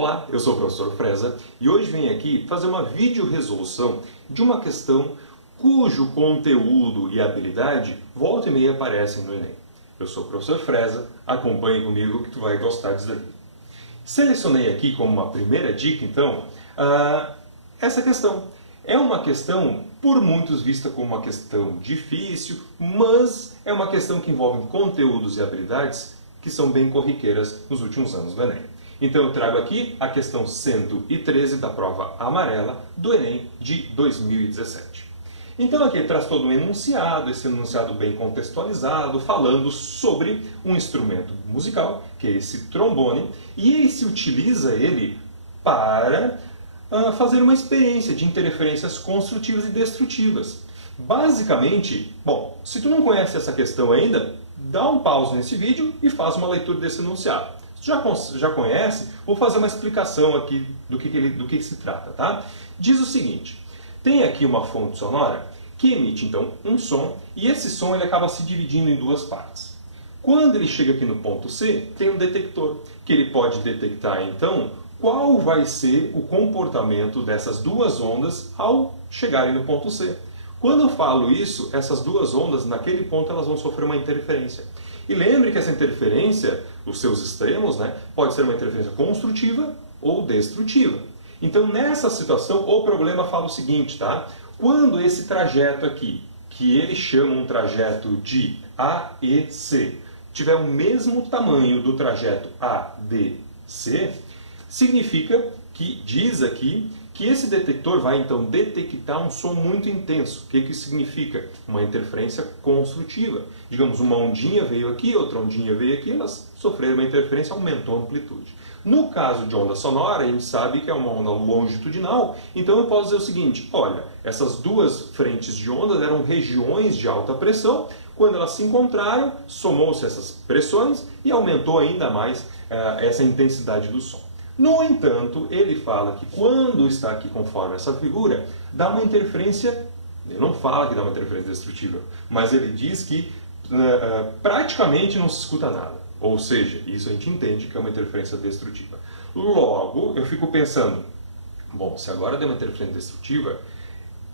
Olá, eu sou o professor Freza e hoje venho aqui fazer uma vídeo-resolução de uma questão cujo conteúdo e habilidade volta e meia aparecem no Enem. Eu sou o professor Freza, acompanhe comigo que tu vai gostar disso daqui. Selecionei aqui como uma primeira dica, então, essa questão. É uma questão, por muitos, vista como uma questão difícil, mas é uma questão que envolve conteúdos e habilidades que são bem corriqueiras nos últimos anos do Enem. Então eu trago aqui a questão 113 da prova amarela do Enem de 2017. Então aqui traz todo um enunciado, esse enunciado bem contextualizado, falando sobre um instrumento musical, que é esse trombone, e ele se utiliza ele para fazer uma experiência de interferências construtivas e destrutivas. Basicamente, bom, se tu não conhece essa questão ainda, dá um pause nesse vídeo e faz uma leitura desse enunciado. Se já conhece, vou fazer uma explicação aqui do que se trata, tá? Diz o seguinte, tem aqui uma fonte sonora que emite então um som e esse som ele acaba se dividindo em duas partes. Quando ele chega aqui no ponto C, tem um detector, que ele pode detectar então qual vai ser o comportamento dessas duas ondas ao chegarem no ponto C. Quando eu falo isso, essas duas ondas, naquele ponto, elas vão sofrer uma interferência. E lembre que essa interferência, os seus extremos, pode ser uma interferência construtiva ou destrutiva. Então, nessa situação, o problema fala o seguinte, tá? Quando esse trajeto aqui, que ele chama um trajeto de AEC, tiver o mesmo tamanho do trajeto ADC, significa que, diz aqui, que esse detector vai então detectar um som muito intenso. O que isso significa? Uma interferência construtiva. Digamos, uma ondinha veio aqui, outra ondinha veio aqui, elas sofreram uma interferência, aumentou a amplitude. No caso de onda sonora, a gente sabe que é uma onda longitudinal, então eu posso dizer o seguinte, olha, essas duas frentes de ondas eram regiões de alta pressão, quando elas se encontraram, somou-se essas pressões e aumentou ainda mais essa intensidade do som. No entanto, ele fala que quando está aqui conforme essa figura, dá uma interferência, ele não fala que dá uma interferência destrutiva, mas ele diz que praticamente não se escuta nada. Ou seja, isso a gente entende que é uma interferência destrutiva. Logo, eu fico pensando, bom, se agora deu uma interferência destrutiva,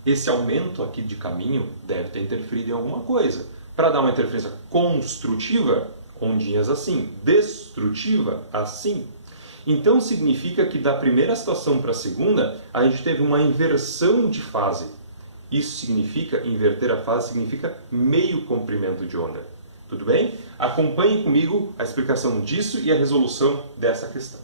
esse aumento aqui de caminho deve ter interferido em alguma coisa. Para dar uma interferência construtiva, ondinhas assim, destrutiva, assim. Então significa que da primeira situação para a segunda, a gente teve uma inversão de fase. Isso significa, inverter a fase significa meio comprimento de onda. Tudo bem? Acompanhe comigo a explicação disso e a resolução dessa questão.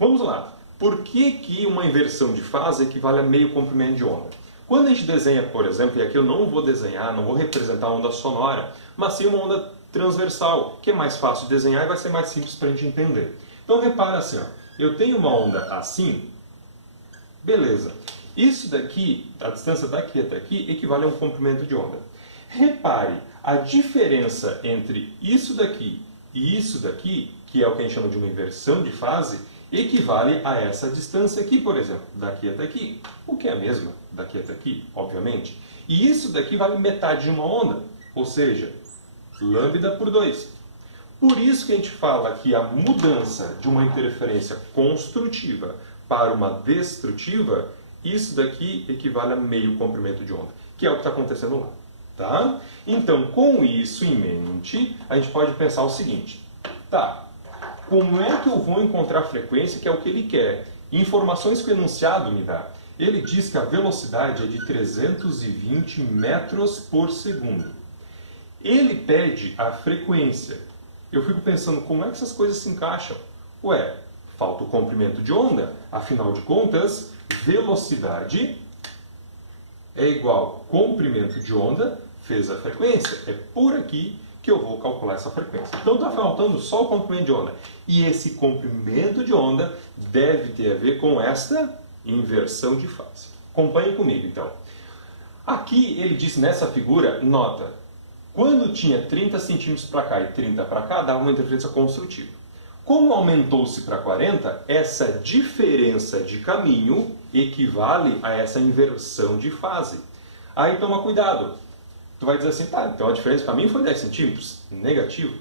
Vamos lá. Por que uma inversão de fase equivale a meio comprimento de onda? Quando a gente desenha, por exemplo, e aqui eu não vou desenhar, não vou representar a onda sonora, mas sim uma onda transversal, que é mais fácil de desenhar e vai ser mais simples para a gente entender. Então repara assim, ó, eu tenho uma onda assim, beleza. Isso daqui, a distância daqui até aqui, equivale a um comprimento de onda. Repare, a diferença entre isso daqui e isso daqui, que é o que a gente chama de uma inversão de fase, equivale a essa distância aqui, por exemplo, daqui até aqui, o que é a mesma daqui até aqui, obviamente. E isso daqui vale metade de uma onda, ou seja, lambda por 2. Por isso que a gente fala que a mudança de uma interferência construtiva para uma destrutiva, isso daqui equivale a meio comprimento de onda, que é o que está acontecendo lá. Tá? Então, com isso em mente, a gente pode pensar o seguinte, tá, como é que eu vou encontrar a frequência, que é o que ele quer? Informações que o enunciado me dá. Ele diz que a velocidade é de 320 metros por segundo. Ele pede a frequência. Eu fico pensando, como é que essas coisas se encaixam? Ué, falta o comprimento de onda. Afinal de contas, velocidade é igual comprimento de onda vezes a frequência. É por aqui que eu vou calcular essa frequência. Então está faltando só o comprimento de onda. E esse comprimento de onda deve ter a ver com esta inversão de fase. Acompanhe comigo, então. Aqui ele diz nessa figura, nota, quando tinha 30 centímetros para cá e 30 para cá, dava uma interferência construtiva. Como aumentou-se para 40, essa diferença de caminho equivale a essa inversão de fase. Aí toma cuidado. Tu vai dizer assim, tá, então a diferença de caminho foi 10 centímetros. Negativo.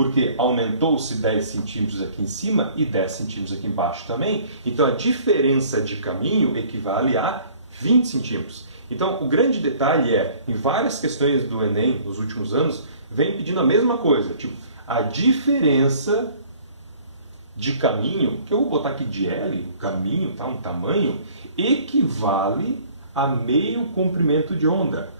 porque aumentou-se 10 centímetros aqui em cima e 10 centímetros aqui embaixo também. Então a diferença de caminho equivale a 20 centímetros. Então o grande detalhe é, em várias questões do Enem nos últimos anos, vem pedindo a mesma coisa, tipo, a diferença de caminho, que eu vou botar aqui de L, o caminho, tá, um tamanho, equivale a meio comprimento de onda,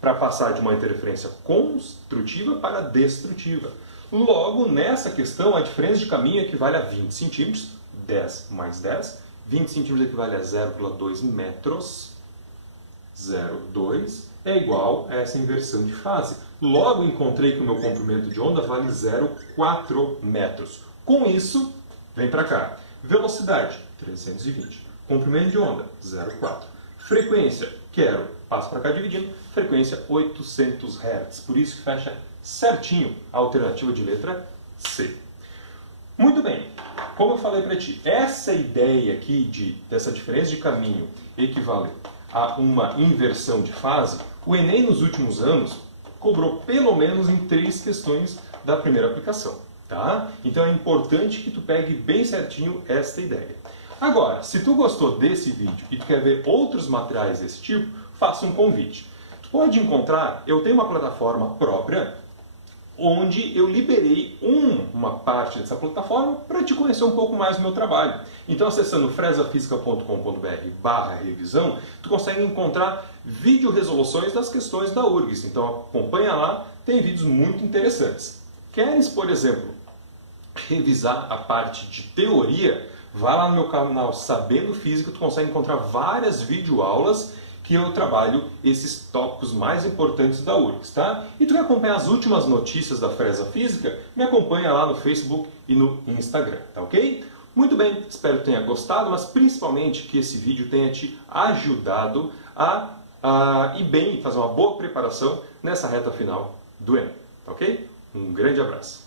para passar de uma interferência construtiva para destrutiva. Logo, nessa questão, a diferença de caminho equivale a 20 centímetros, 10 mais 10, 20 centímetros equivale a 0,2 metros, 0,2 é igual a essa inversão de fase. Logo, encontrei que o meu comprimento de onda vale 0,4 metros. Com isso, vem para cá. Velocidade, 320. Comprimento de onda, 0,4. Frequência, quero, passo para cá dividindo. Frequência, 800 Hz. Por isso que fecha certinho a alternativa de letra C. Muito bem, como eu falei para ti, essa ideia aqui dessa diferença de caminho equivale a uma inversão de fase, o Enem nos últimos anos cobrou pelo menos em 3 questões da primeira aplicação. Tá? Então é importante que tu pegue bem certinho esta ideia. Agora, se tu gostou desse vídeo e tu quer ver outros materiais desse tipo, faça um convite. Tu pode encontrar, eu tenho uma plataforma própria, onde eu liberei uma parte dessa plataforma para te conhecer um pouco mais do meu trabalho. Então, acessando fresafisica.com.br/revisão, tu consegue encontrar vídeo resoluções das questões da URGS. Então, acompanha lá, tem vídeos muito interessantes. Queres, por exemplo, revisar a parte de teoria? Vai lá no meu canal Sabendo Física, tu consegue encontrar várias videoaulas que eu trabalho esses tópicos mais importantes da URGS, tá? E tu quer acompanhar as últimas notícias da Fresa Física? Me acompanha lá no Facebook e no Instagram, tá ok? Muito bem, espero que tenha gostado, mas principalmente que esse vídeo tenha te ajudado a ir bem, fazer uma boa preparação nessa reta final do Enem, tá ok? Um grande abraço!